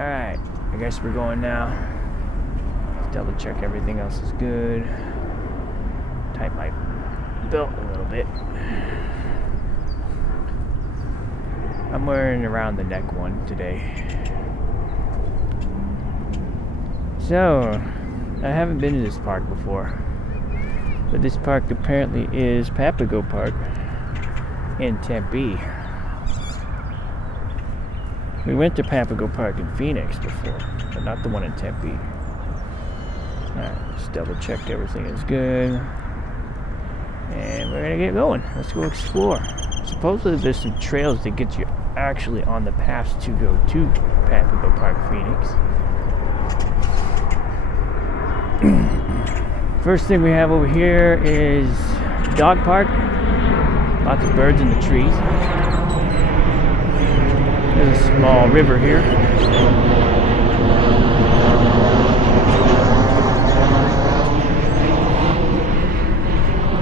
Alright, I guess we're going now. Let's double check everything else is good. Tighten my belt a little bit. I'm wearing around the neck one today. So, I haven't been to this park before. But this park apparently is Papago Park in Tempe. We went to Papago Park in Phoenix before, but not the one in Tempe. Alright, let's double check everything is good. And we're gonna get going. Let's go explore. Supposedly there's some trails that get you actually on the paths to go to Papago Park, Phoenix. First thing we have over here is dog park. Lots of birds in the trees. There's a small river here.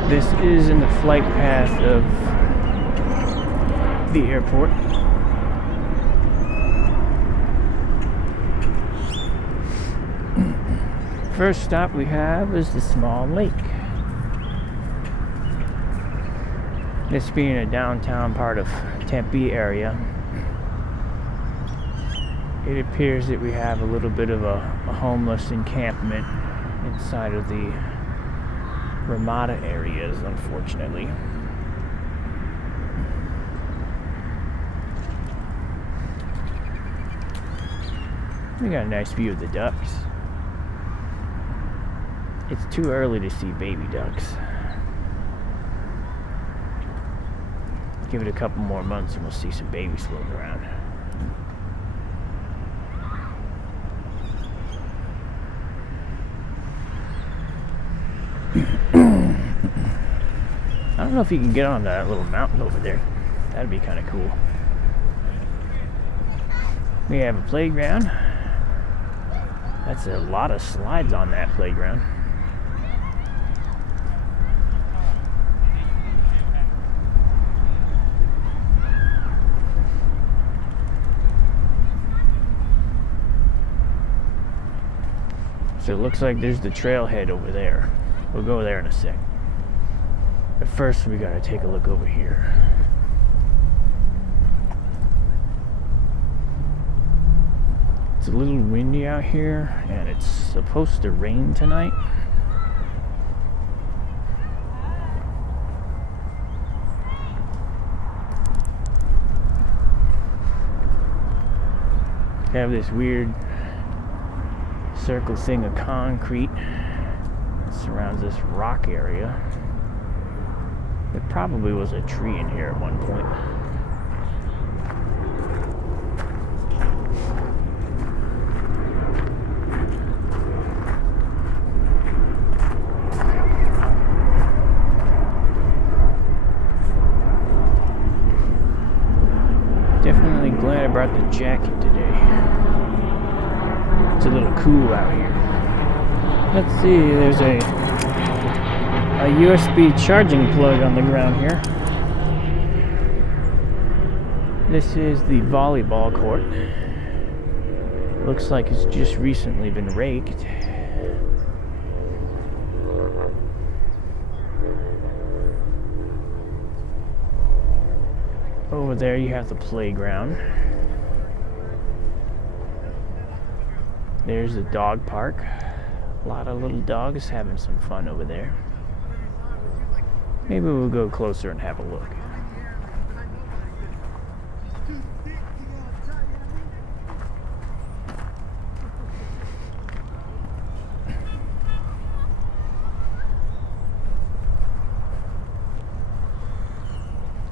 This is in the flight path of the airport. First stop we have is the small lake. This being a downtown part of Tempe area, it appears that we have a little bit of a homeless encampment inside of the Ramada areas, unfortunately. We got a nice view of the ducks. It's too early to see baby ducks. Give it a couple more months and we'll see some babies floating around. I don't know if you can get on that little mountain over there. That'd be kind of cool. We have a playground. That's a lot of slides on that playground. So it looks like there's the trailhead over there. We'll go there in a sec. But first we gotta take a look over here. It's a little windy out here and it's supposed to rain tonight. We have this weird circle thing of concrete that surrounds this rock area. There probably was a tree in here at one point. Definitely glad I brought the jacket today. It's a little cool out here. Let's see, there's a USB charging plug on the ground here. This is the volleyball court. Looks like it's just recently been raked. Over there you have the playground. There's the dog park. A lot of little dogs having some fun over there. Maybe we'll go closer and have a look.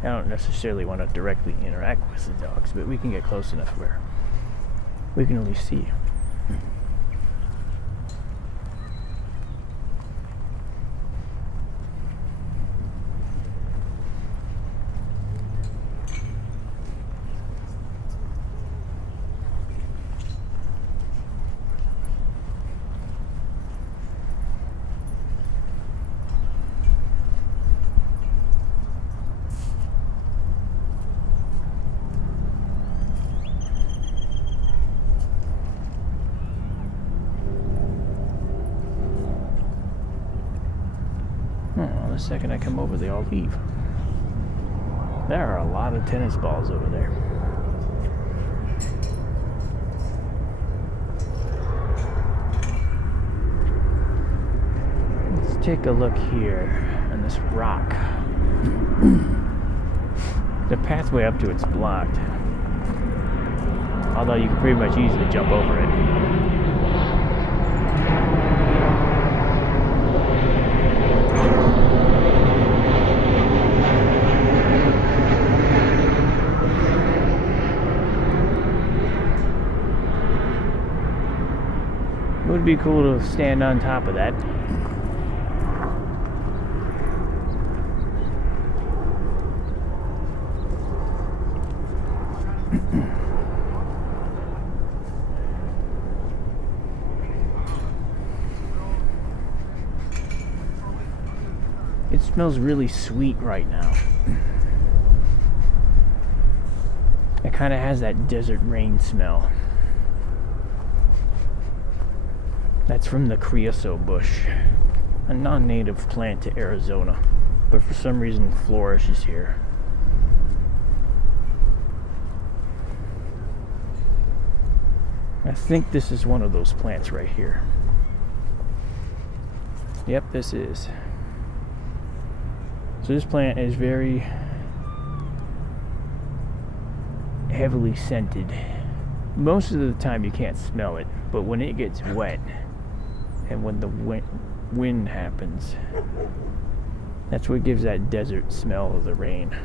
I don't necessarily want to directly interact with the dogs, but we can get close enough where we can at least see. the second I come over, they all leave. There are a lot of tennis balls over there. Let's take a look here on this rock. The pathway up to it's blocked. Although you can pretty much easily jump over it. It would be cool to stand on top of that. It smells really sweet right now. It kind of has that desert rain smell. That's from the creosote bush, a non-native plant to Arizona, but for some reason flourishes here. I think this is one of those plants right here. Yep, this is. So this plant is very heavily scented. Most of the time you can't smell it, but when it gets wet and when the wind happens, that's what gives that desert smell of the rain.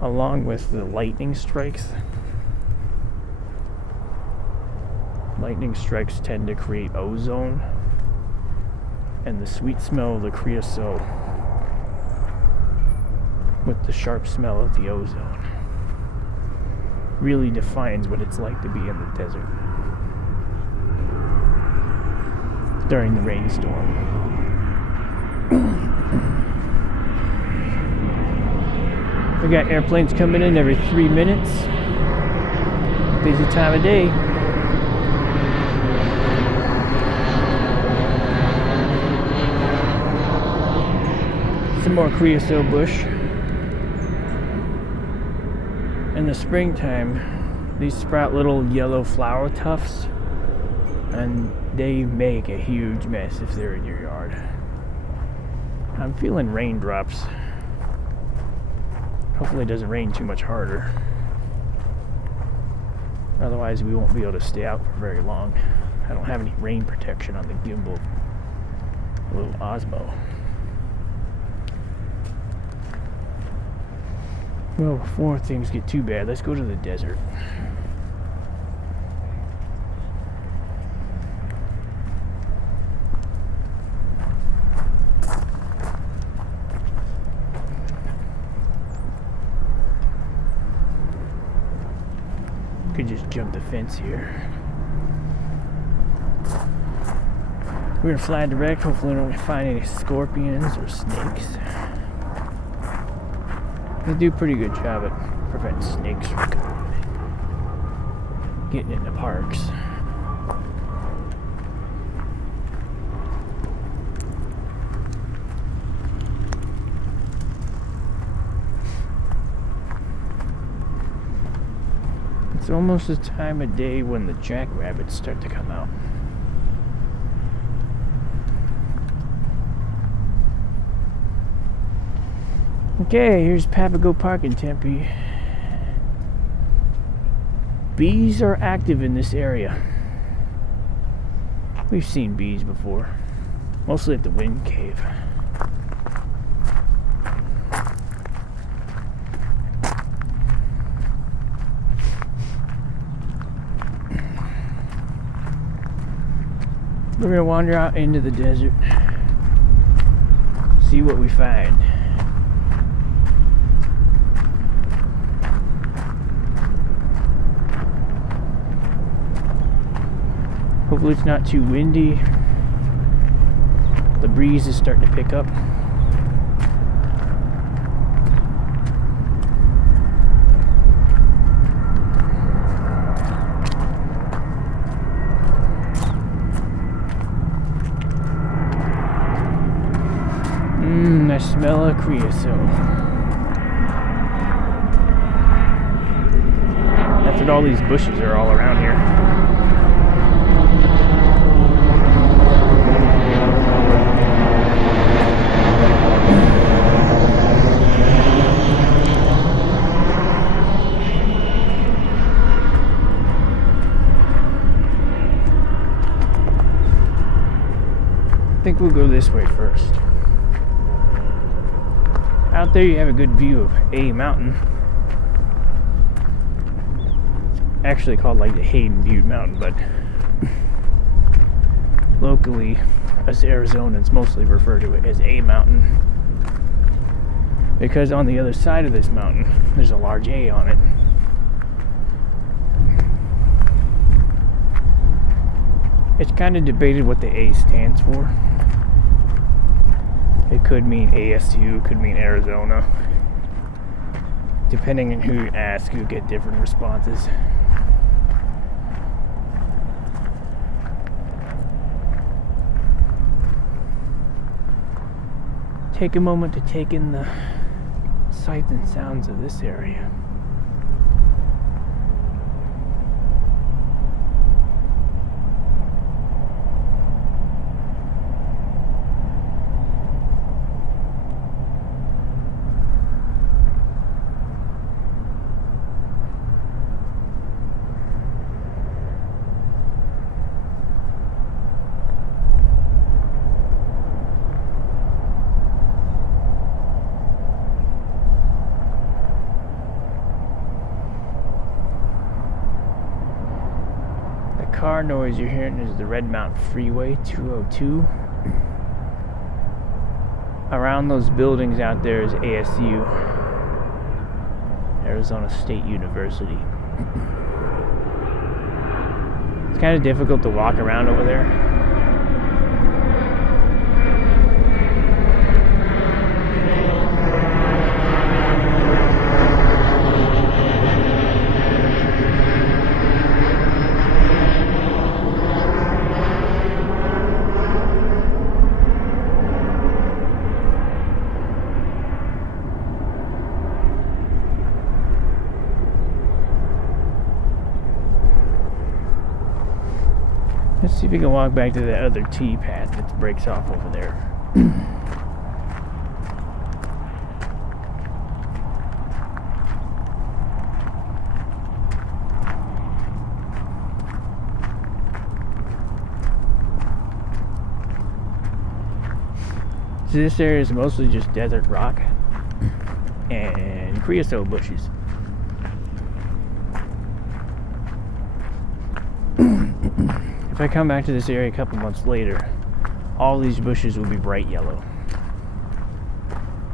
Along with the lightning strikes. Lightning strikes tend to create ozone, and the sweet smell of the creosote with the sharp smell of the ozone really defines what it's like to be in the desert during the rainstorm. We got airplanes coming in every 3 minutes. Busy time of day. Some more creosote bush. In the springtime, these sprout little yellow flower tufts, and they make a huge mess if they're in your yard. I'm feeling raindrops. Hopefully it doesn't rain too much harder. Otherwise we won't be able to stay out for very long. I don't have any rain protection on the gimbal. A little Osmo. Well, before things get too bad, let's go to the desert. Could just jump the fence here. We're gonna fly direct. Hopefully we don't find any scorpions or snakes. They do a pretty good job at preventing snakes from getting into parks. It's almost the time of day when the jackrabbits start to come out. Okay, here's Papago Park in Tempe. Bees are active in this area. We've seen bees before, mostly at the wind cave. We're gonna wander out into the desert, see what we find. Hopefully it's not too windy. The breeze is starting to pick up. smell of creosote. That's what all these bushes are all around here. I think we'll go this way first. Out there you have a good view of A Mountain. It's actually called like the Hayden Butte Mountain, but locally us Arizonans mostly refer to it as A Mountain because on the other side of this mountain there's a large A on it. It's kind of debated what the A stands for. It could mean ASU, could mean Arizona. Depending on who you ask, you'll get different responses. Take a moment to take in the sights and sounds of this area. Car noise you're hearing is the Red Mountain Freeway 202. Around those buildings out there is ASU, Arizona State University. It's kind of difficult to walk around over there. Let's see if we can walk back to the other T path that breaks off over there. So this area is mostly just desert rock and creosote bushes. If I come back to this area a couple months later, all these bushes will be bright yellow.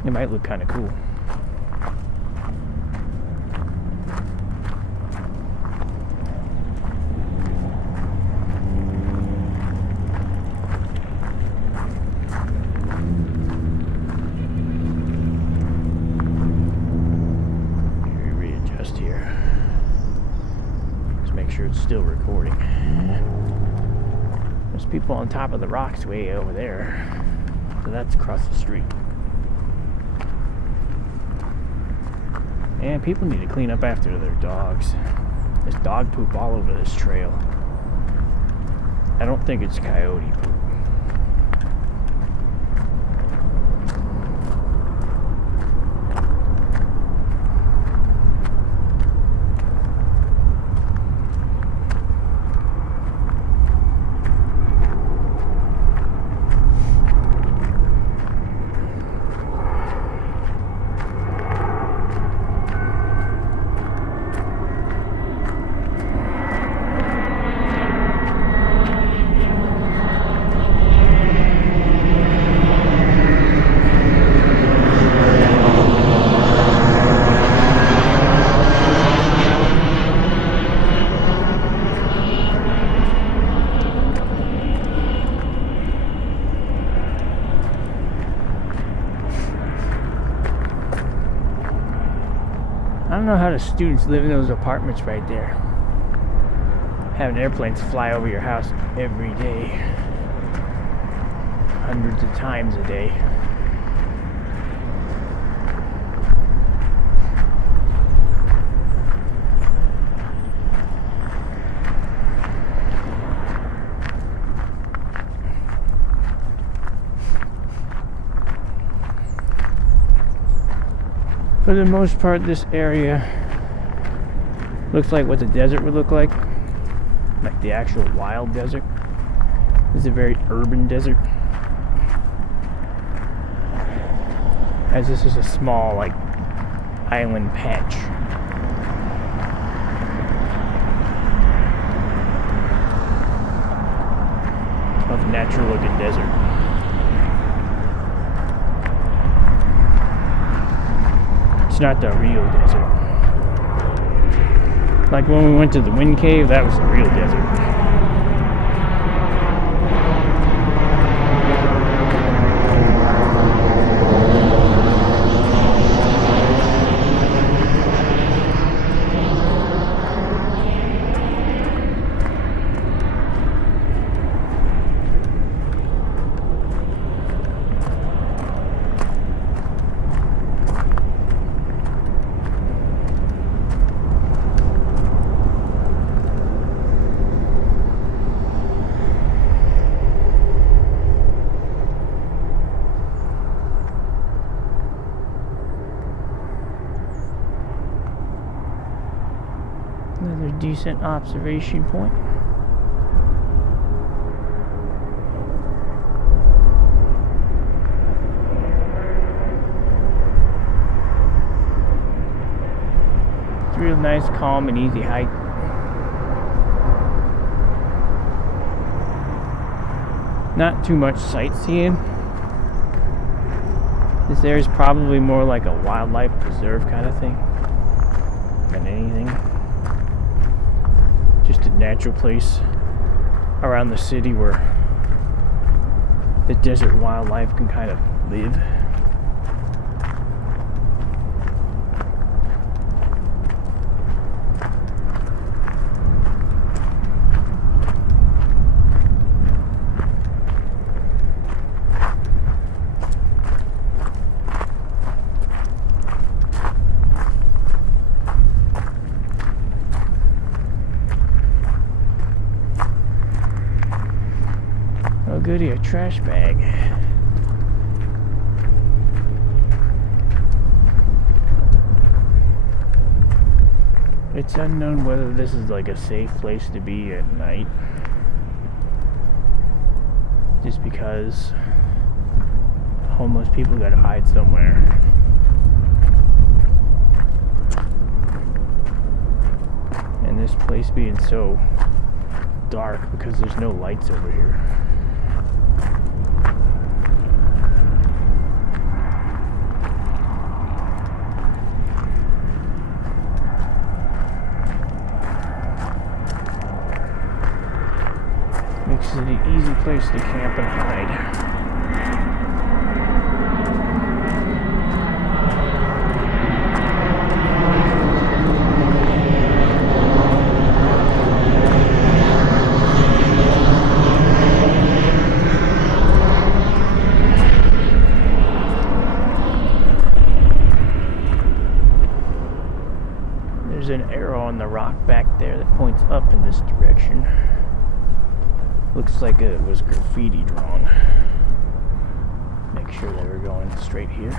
It might look kind of cool. Let me readjust here. Just make sure it's still recording. There's people on top of the rocks way over there. So that's across the street. And people need to clean up after their dogs. There's dog poop all over this trail. I don't think it's coyote poop. I don't know how the students live in those apartments right there. Having airplanes fly over your house every day. Hundreds of times a day. For the most part, this area looks like what the desert would look like the actual wild desert. This is a very urban desert, as this is a small, like, island patch. Of natural looking desert. It's not the real desert. Like when we went to the wind cave, that was the real desert. Another decent observation point. It's a real nice, calm, and easy hike. Not too much sightseeing. This area is probably more like a wildlife preserve kind of thing than anything. Just a natural place around the city where the desert wildlife can kind of live. Oh goody, a trash bag. It's unknown whether this is like a safe place to be at night. Just because homeless people gotta hide somewhere. And this place being so dark because there's no lights over here. Makes it an easy place to camp and hide. There's an arrow on the rock back there that points up in this direction. Looks like it was graffiti drawn. Make sure that we're going straight here.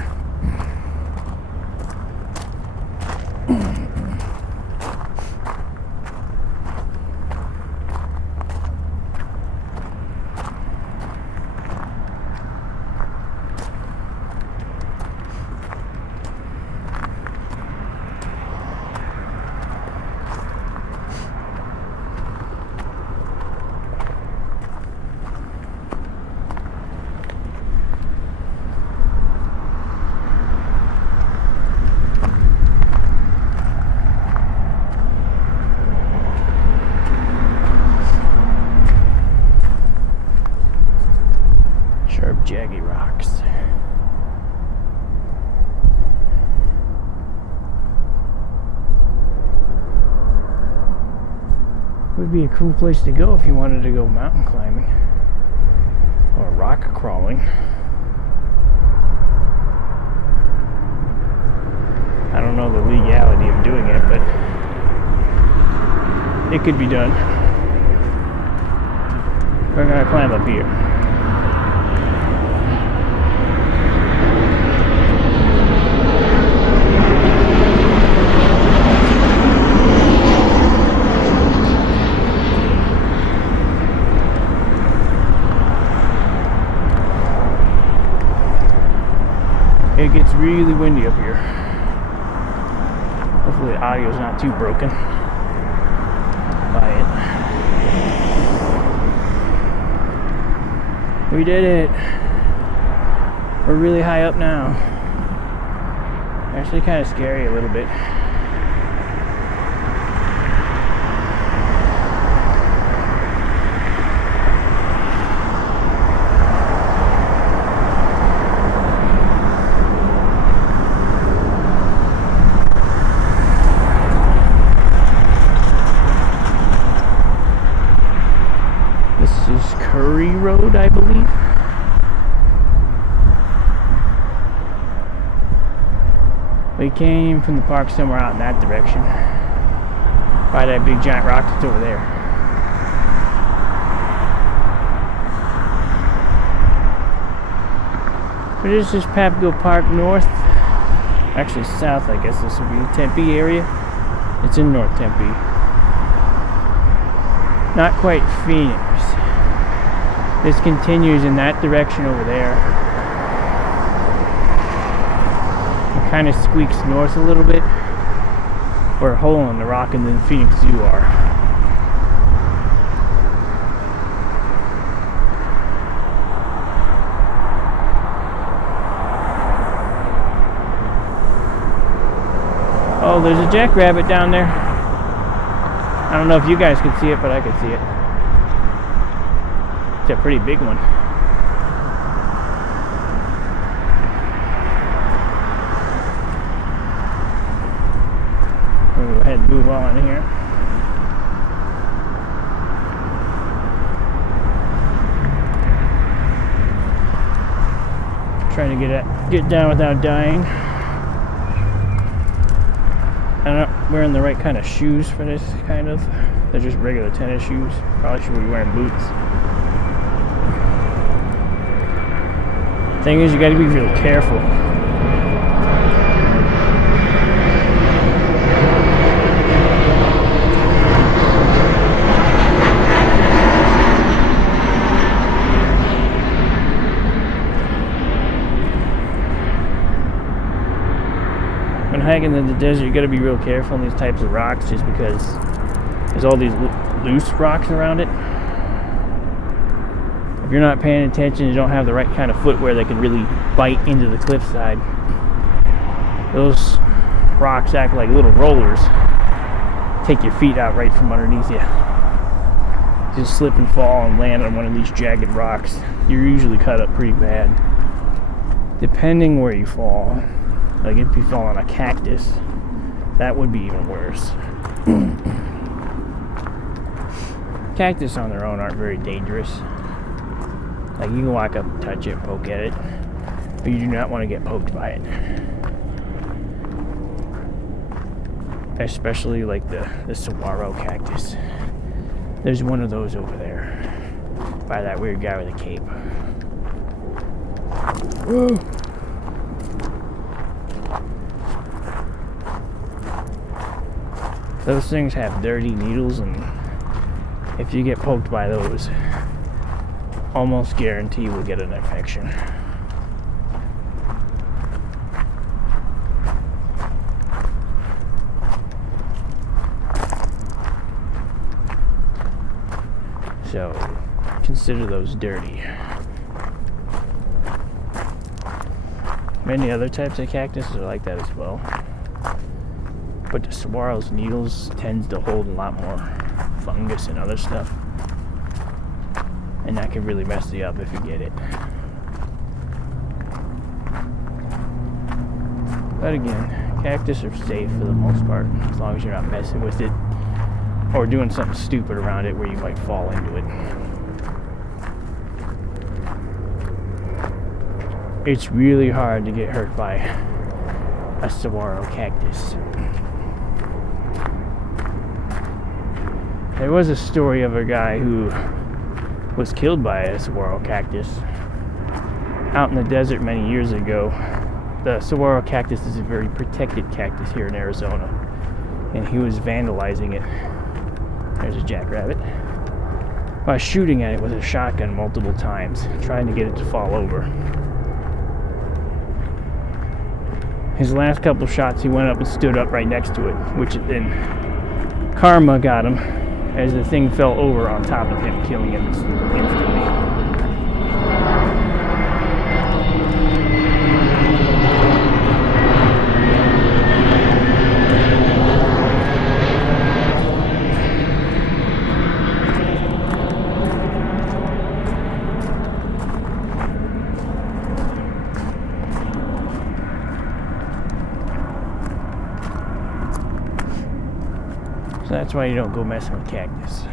Jaggy rocks. Would be a cool place to go if you wanted to go mountain climbing or rock crawling. I don't know the legality of doing it, but it could be done. We're gonna climb up here. really windy up here. Hopefully the audio is not too broken by it. We did it. We're really high up now. Actually kind of scary a little bit. Road, I believe. We came from the park somewhere out in that direction. By that big giant rock that's over there. But this is Papago Park North. Actually south, I guess this would be Tempe area. It's in North Tempe. Not quite Phoenix. This continues in that direction over there. It kind of squeaks north a little bit, where Hole in the Rock and the Phoenix Zoo are. Oh, there's a jackrabbit down there. I don't know if you guys can see it, but I can see it. It's a pretty big one. We'll go ahead and move on here. Trying to get down without dying. I'm not wearing the right kind of shoes for this, kind of. They're just regular tennis shoes. Probably should be wearing boots. Thing is, you gotta be real careful. When hiking in the desert, you gotta be real careful on these types of rocks, just because there's all these loose rocks around it. If you're not paying attention, you don't have the right kind of footwear that can really bite into the cliffside. Those rocks act like little rollers. Take your feet out right from underneath you. Just slip and fall and land on one of these jagged rocks. You're usually cut up pretty bad. Depending where you fall. Like if you fall on a cactus, that would be even worse. Cactus on their own aren't very dangerous. Like you can walk up and touch it, poke at it, but you do not want to get poked by it. Especially like the saguaro cactus. There's one of those over there by that weird guy with a cape. Whoa. Those things have dirty needles, and if you get poked by those, almost guarantee you will get an infection. So consider those dirty. Many other types of cactus are like that as well. But the saguaro's needles tends to hold a lot more fungus and other stuff. And that can really mess you up if you get it. But again, cactus are safe for the most part, as long as you're not messing with it or doing something stupid around it where you might fall into it. It's really hard to get hurt by a saguaro cactus. There was a story of a guy who was killed by a saguaro cactus out in the desert many years ago. The saguaro cactus is a very protected cactus here in Arizona, and he was vandalizing it. There's a jackrabbit. By shooting at it with a shotgun multiple times, trying to get it to fall over. his last couple shots, he went up and stood up right next to it, which then karma got him as the thing fell over on top of him, killing him instantly. So that's why you don't go messing with cactus.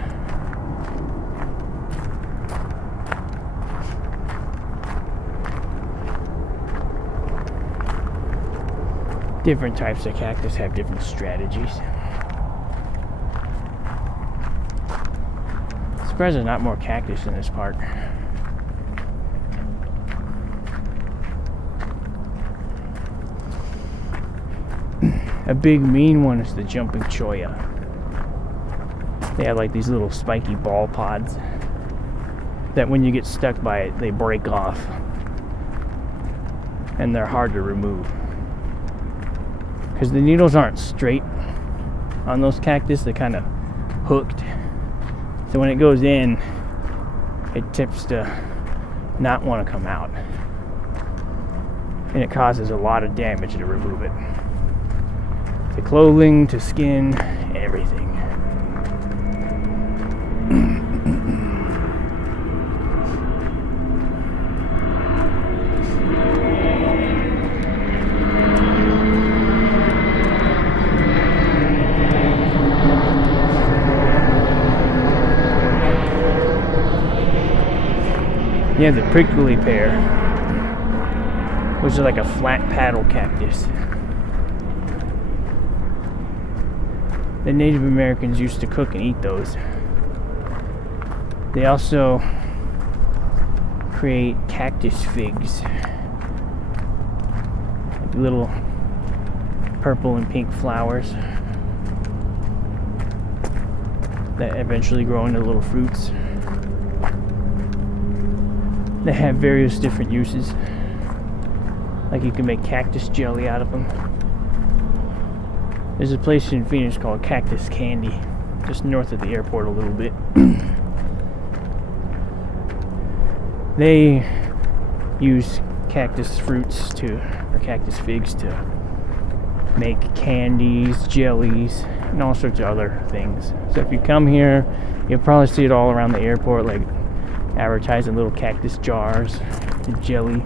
Different types of cactus have different strategies. I'm surprised there's not more cactus in this park. A big mean one is the jumping cholla. They have like these little spiky ball pods that when you get stuck by it, they break off. And they're hard to remove. Because the needles aren't straight on those cactus, they're kind of hooked. So when it goes in, it tips to not want to come out. And it causes a lot of damage to remove it. To clothing, to skin, everything. You have the prickly pear, which is like a flat paddle cactus. The Native Americans used to cook and eat those. They also create cactus figs, like little purple and pink flowers that eventually grow into little fruits. They have various different uses. Like you can make cactus jelly out of them. There's a place in Phoenix called Cactus Candy, just north of the airport a little bit. They use cactus fruits or cactus figs to make candies, jellies, and all sorts of other things. So if you come here, you'll probably see it all around the airport, like advertising little cactus jars, and jelly,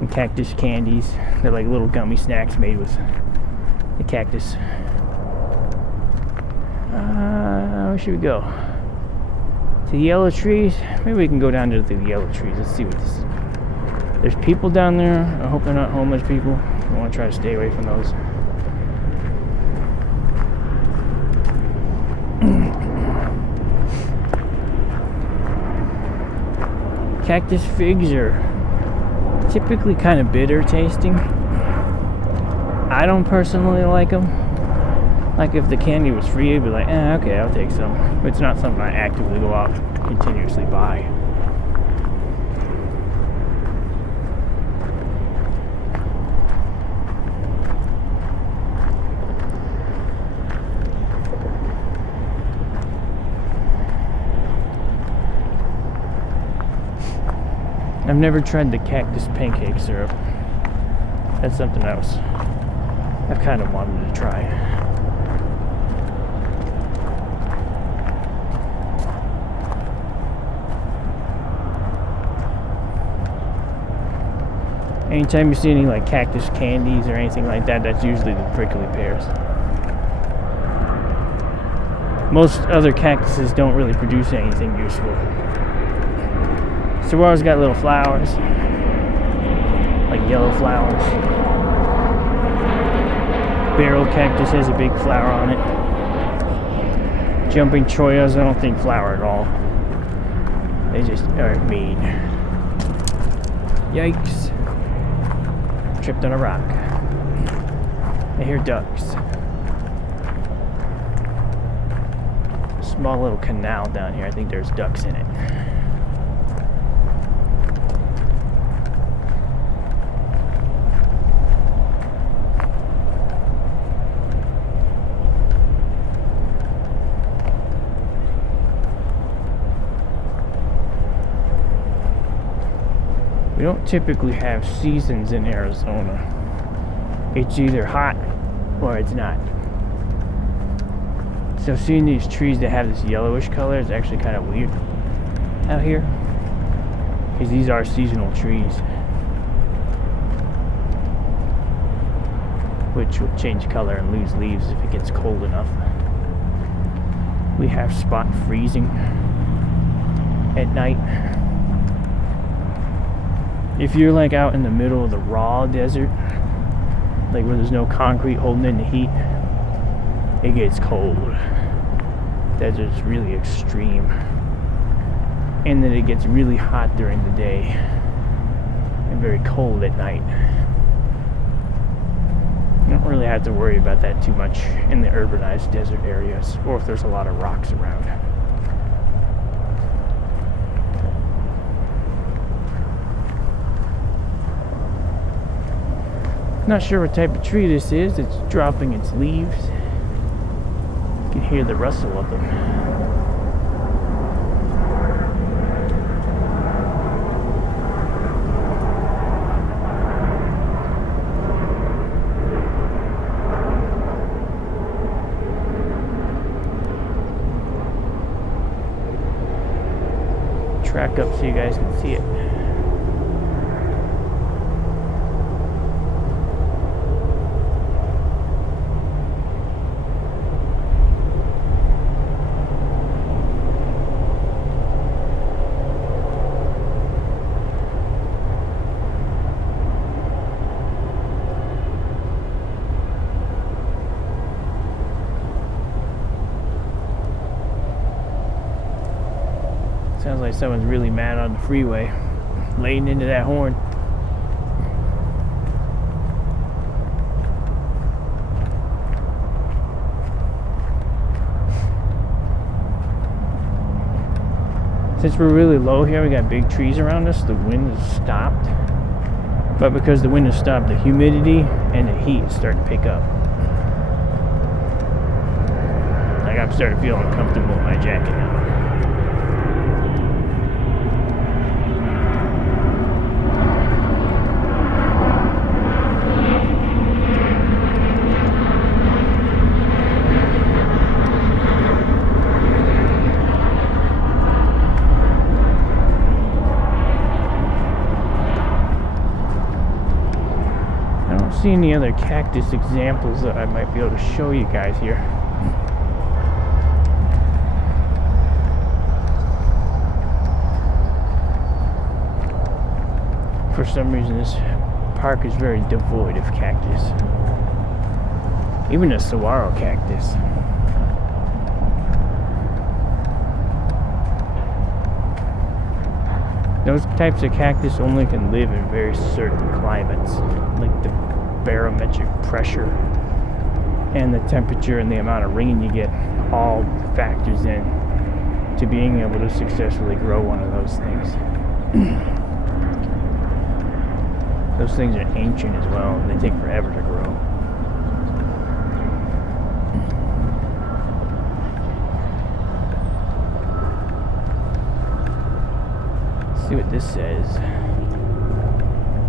and cactus candies. They're like little gummy snacks made with the cactus. Where should we go? To the yellow trees? Maybe we can go down to the yellow trees. Let's see what this is. There's people down there. I hope they're not homeless people. I want to try to stay away from those. Cactus figs are typically kind of bitter tasting. I don't personally like them. Like if the candy was free, I'd be like, okay, I'll take some. But it's not something I actively go out and continuously buy. I've never tried the cactus pancake syrup. That's something else I've kind of wanted to try. Anytime you see any like cactus candies or anything like that, that's usually the prickly pears. Most other cactuses don't really produce anything useful. Saguaro's got little flowers, like yellow flowers. Barrel cactus has a big flower on it. Jumping chollas, I don't think flower at all. They just are mean. Yikes. Tripped on a rock. I hear ducks. Small little canal down here. I think there's ducks in it. We don't typically have seasons in Arizona. It's either hot or it's not. So seeing these trees that have this yellowish color is actually kind of weird out here, because these are seasonal trees, which will change color and lose leaves if it gets cold enough. We have spot freezing at night. If you're like out in the middle of the raw desert, like where there's no concrete holding in the heat, it gets cold. Desert's really extreme. And then it gets really hot during the day and very cold at night. You don't really have to worry about that too much in the urbanized desert areas, or if there's a lot of rocks around. Not sure what type of tree this is. It's dropping its leaves. You can hear the rustle of them. Track up so you guys can see it. Sounds like someone's really mad on the freeway, laying into that horn. Since we're really low here, we got big trees around us, the wind has stopped. But because the wind has stopped, the humidity and the heat is starting to pick up. Like I'm starting to feel uncomfortable in my jacket now. See any other cactus examples that I might be able to show you guys here. For some reason this park is very devoid of cactus. Even a saguaro cactus. Those types of cactus only can live in very certain climates, like the barometric pressure and the temperature and the amount of rain you get all factors in to being able to successfully grow one of those things. Those things are ancient as well, and they take forever to grow. Let's see what this says.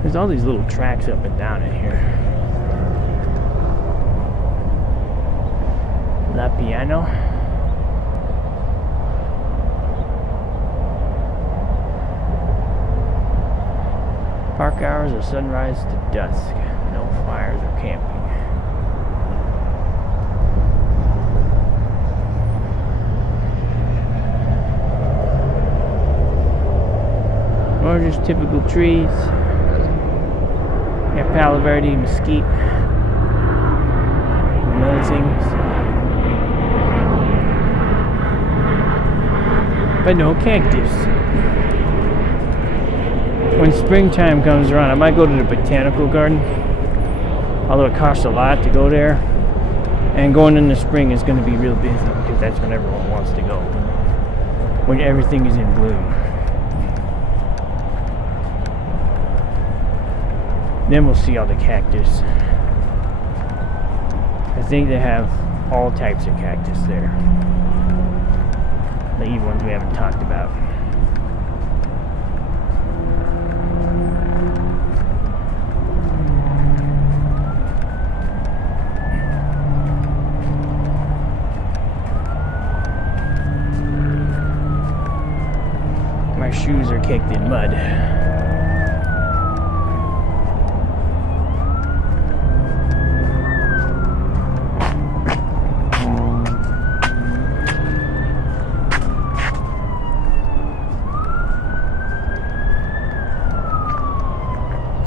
There's all these little tracks up and down in here. La Piano. Park hours are sunrise to dusk. No fires or camping. Or just typical trees. Yeah, Palo Verde, mesquite, and other things. But no cactus. When springtime comes around, I might go to the botanical garden. Although it costs a lot to go there. And going in the spring is going to be real busy because that's when everyone wants to go. When everything is in bloom. Then we'll see all the cactus. I think they have all types of cactus there. The even ones we haven't talked about. my shoes are caked in mud.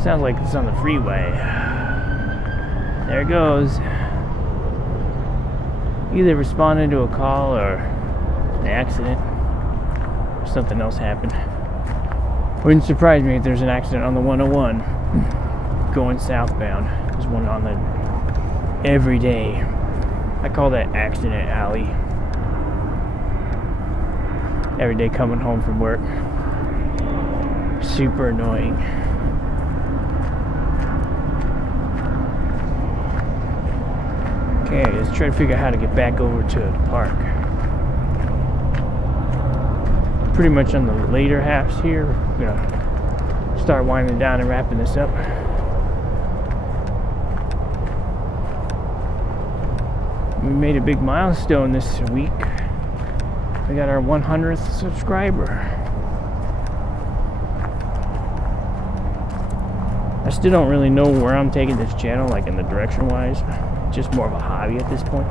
Sounds like it's on the freeway. There it goes. Either responding to a call or an accident. Or something else happened. Wouldn't surprise me if there's an accident on the 101 going southbound. There's one on the every day. I call that accident alley. Every day coming home from work. Super annoying. Okay, let's try to figure out how to get back over to the park. Pretty much on the later halves here. We're gonna start winding down and wrapping this up. We made a big milestone this week. We got our 100th subscriber. I still don't really know where I'm taking this channel, like in the direction wise. Just more of a hobby at this point.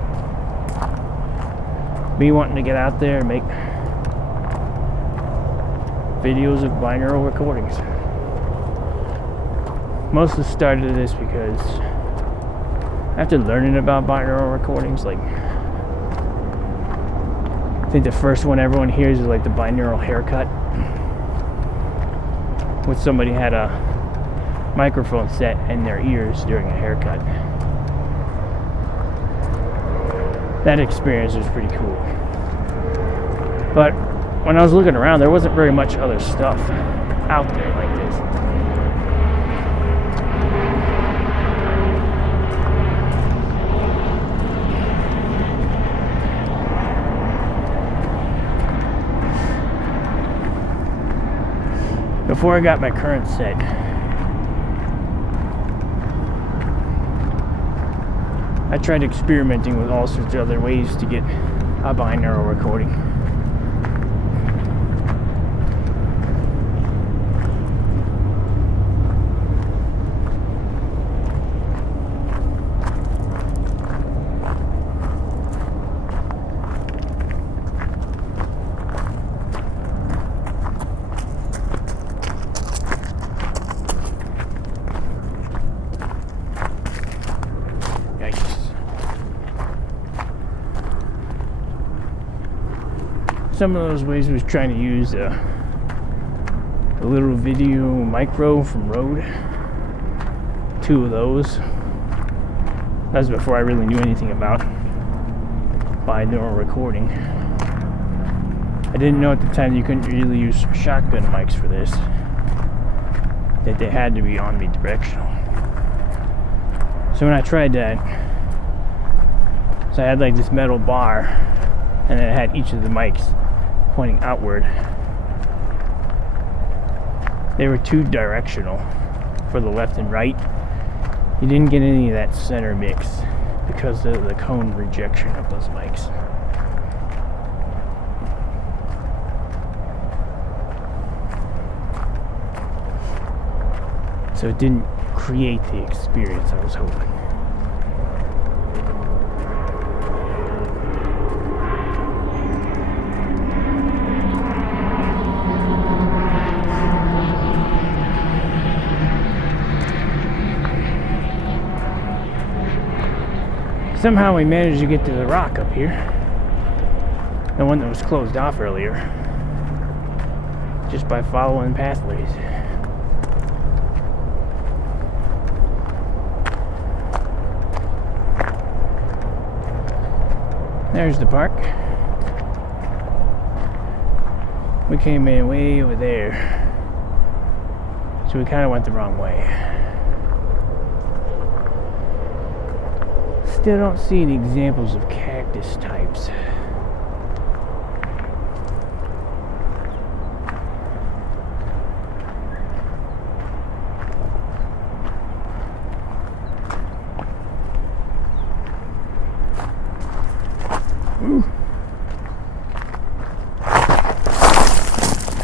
Me wanting to get out there and make videos of binaural recordings. Mostly started this because after learning about binaural recordings, like I think the first one everyone hears is like the binaural haircut, when somebody had a microphone set in their ears during a haircut. That experience was pretty cool. But when I was looking around, there wasn't very much other stuff out there like this. Before I got my current set, I tried experimenting with all sorts of other ways to get a binaural recording. Some of those ways was trying to use a little video micro from Rode. 2 of those. That was before I really knew anything about binaural recording. I didn't know at the time you couldn't really use shotgun mics for this. That they had to be omnidirectional. So when I tried that, so I had like this metal bar, and then it had each of the mics pointing outward. They were 2 directional for the left and right. You didn't get any of that center mix because of the cone rejection of those mics. So it didn't create the experience I was hoping. Somehow we managed to get to the rock up here. The one that was closed off earlier. Just by following pathways. There's the park. We came in way over there. So we kind of went the wrong way. Still don't see any examples of cactus types. Ooh.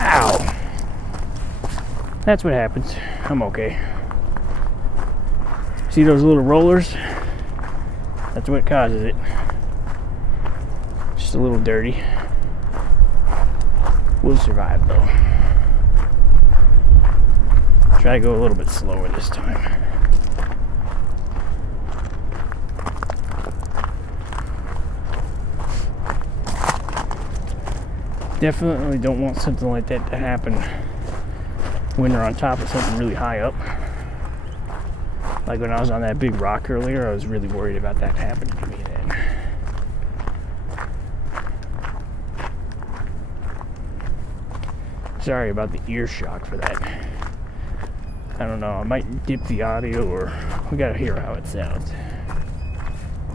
Ow. That's what happens. I'm okay. See those little rollers? That's what causes it. Just a little dirty. We'll survive though. Try to go a little bit slower this time. Definitely don't want something like that to happen when they're on top of something really high up. Like when I was on that big rock earlier, I was really worried about that happening to me then. Sorry about the ear shock for that. I don't know, I might dip the audio, or we gotta hear how it sounds.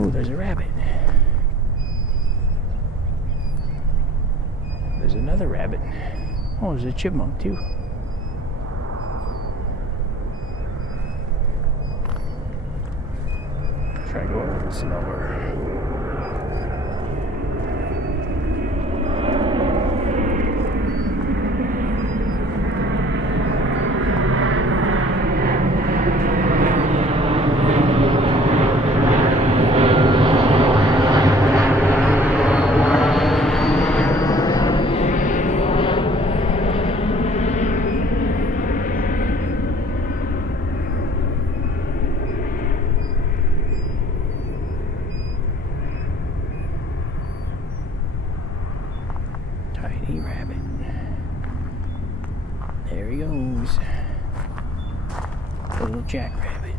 Ooh, there's a rabbit. There's another rabbit. Oh, there's a chipmunk too. Try to go a little slower. Tiny rabbit. There he goes. Little jackrabbit.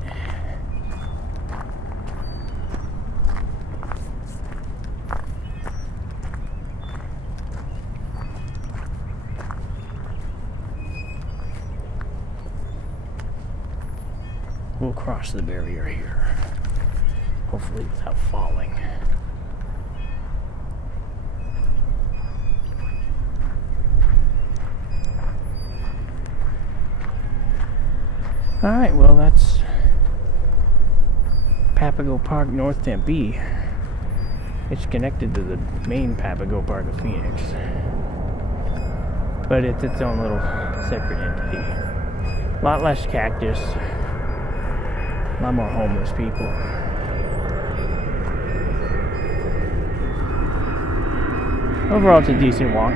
We'll cross the barrier here. Hopefully without falling. Alright, well that's Papago Park, North Tempe. It's connected to the main Papago Park of Phoenix. But it's its own little separate entity. A lot less cactus. A lot more homeless people. Overall, it's a decent walk.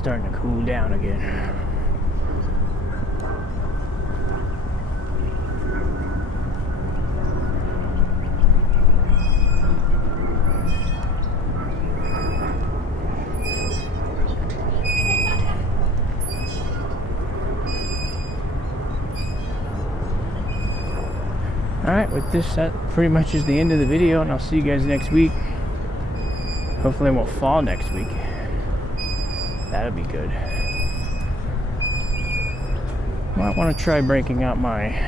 Starting to cool down again. Alright, with this, that pretty much is the end of the video, and I'll see you guys next week. Hopefully it won't fall next week. That'll be good. Might want to try breaking out my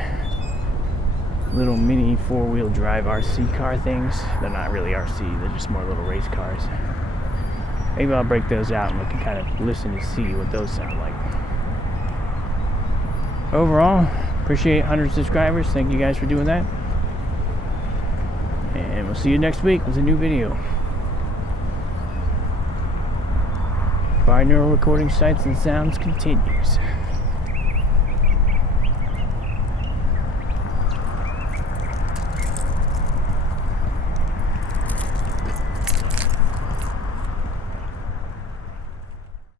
little mini four-wheel drive RC car things. They're not really RC, they're just more little race cars. Maybe I'll break those out and we can kind of listen to see what those sound like. Overall, appreciate 100 subscribers. Thank you guys for doing that. And we'll see you next week with a new video. Binaural Recording Sights and Sounds continues.